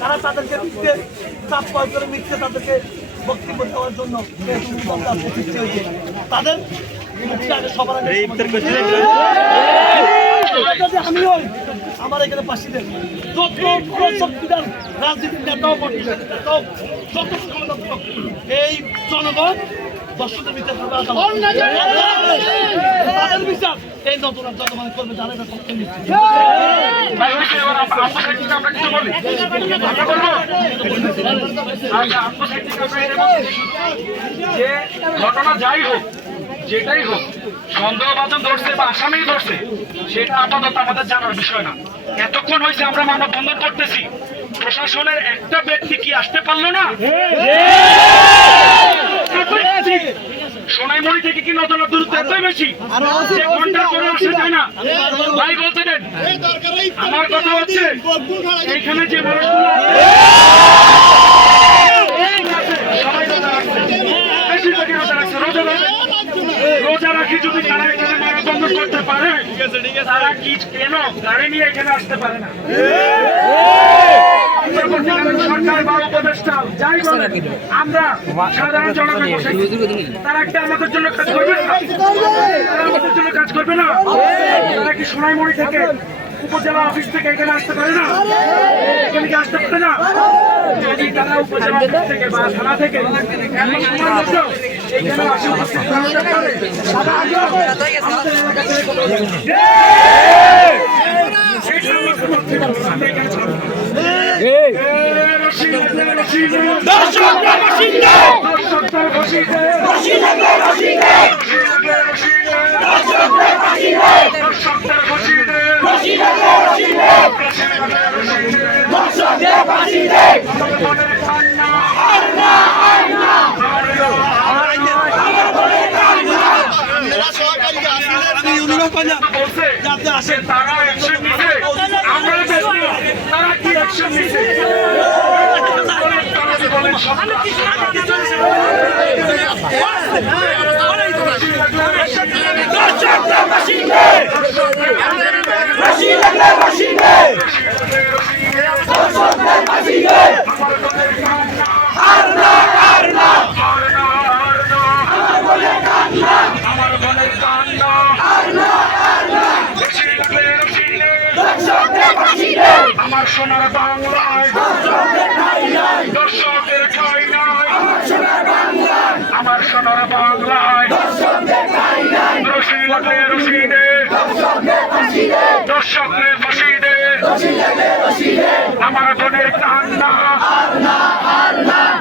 তারা তাদেরকে মিথ্যে চাপ প্রয়োগ করে মিথ্যে তাদেরকে বক্তব্য দেওয়ার জন্য সৃষ্টি হয়েছে। তাদের সবার আগে আমি হই আমার এখানে পাশে দেন যত শক্তিদার রাজনীতির নেতাও নেতাও যত সংরক্ষক এই জনগণ দর্শকের বিচার করবে তাদের বিচার এই নতুন জনগণ করবে যারা এটা সত্য নিচ্ছে। ঘটনা যাই হোক যেটাই হোক সন্দেহভাজন ধরছে বা আসামি ধরছে সেটা আপাতত আমাদের জানার বিষয় না। এতক্ষণ হয়েছে আমরা মানববন্ধন করতেছি, প্রশাসনের একটা ব্যক্তি কি আসতে পারলো না? সোনাইমুড়ি থেকে কি নতুন দূরত্ব এতই বেশি ঘন্টা করে আসা যায় না? ভাই বলতে দেন, আমার কথা হচ্ছে এইখানে যে মানুষগুলো রোজা রাখি যদি তারা এখানে মানববন্ধন করতে পারে তারা কি কেন গাড়ি নিয়ে এখানে আসতে পারে না? সরকার বা উপদেষ্টা যাই বলে আমরা সাধারণ জনগণ তারা একটা আমাদের জন্য কাজ করবে না? তারা আমাদের জন্য কাজ করবে না? তারা কি সোনাইমুড়ি থেকে উপজেলা অফিস থেকে এখানে আসতে পারে না? এখানে কি আসতে পারে না? যদি তারা উপজেলা অফিস থেকে বা থানা থেকে এখানে তারা অ্যাকশন নিছে, আমরা তারা কি অ্যাকশন নিছে? আমার সোনার বাংলায় দর্শকের ঠাঁই নাই, আমার সোনার বাংলায় রশি লাগলে রশি দে, দর্শকের ফাঁসি দে, আমার বোনের কান্না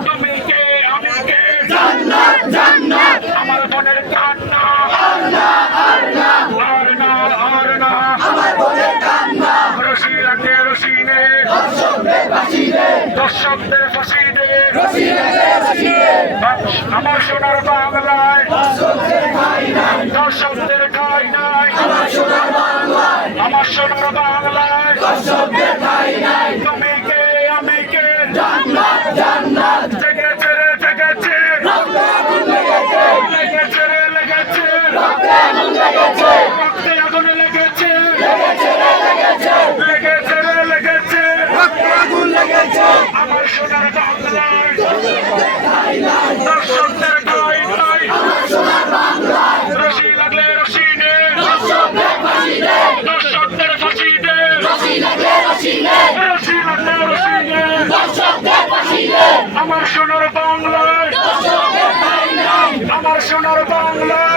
তুমি কে আমি কে, আমার বোনের কান্না আর না আর না রশি লাগলে রশি দে, দর্শকদের ফাঁসি দে, আমার সোনার বাংলায় দর্শকদের ঠাঁই নাই, আমার সোনার বাংলায় তুমি কে আমি কে, জেগেছে রে জেগেছে, লেগেছে রে লেগেছে, রক্তে আগুনে লেগেছে, লেগেছে রে লেগেছে, আমার সোনার বাংলায় দর্শকদের ঠাঁই নাই, রশি লাগলে রশি দে, দর্শকদের ফাঁসি দে, রশি লাগলে রশি দে, আমার সোনার বাংলায়, আমার সোনার বাংলায়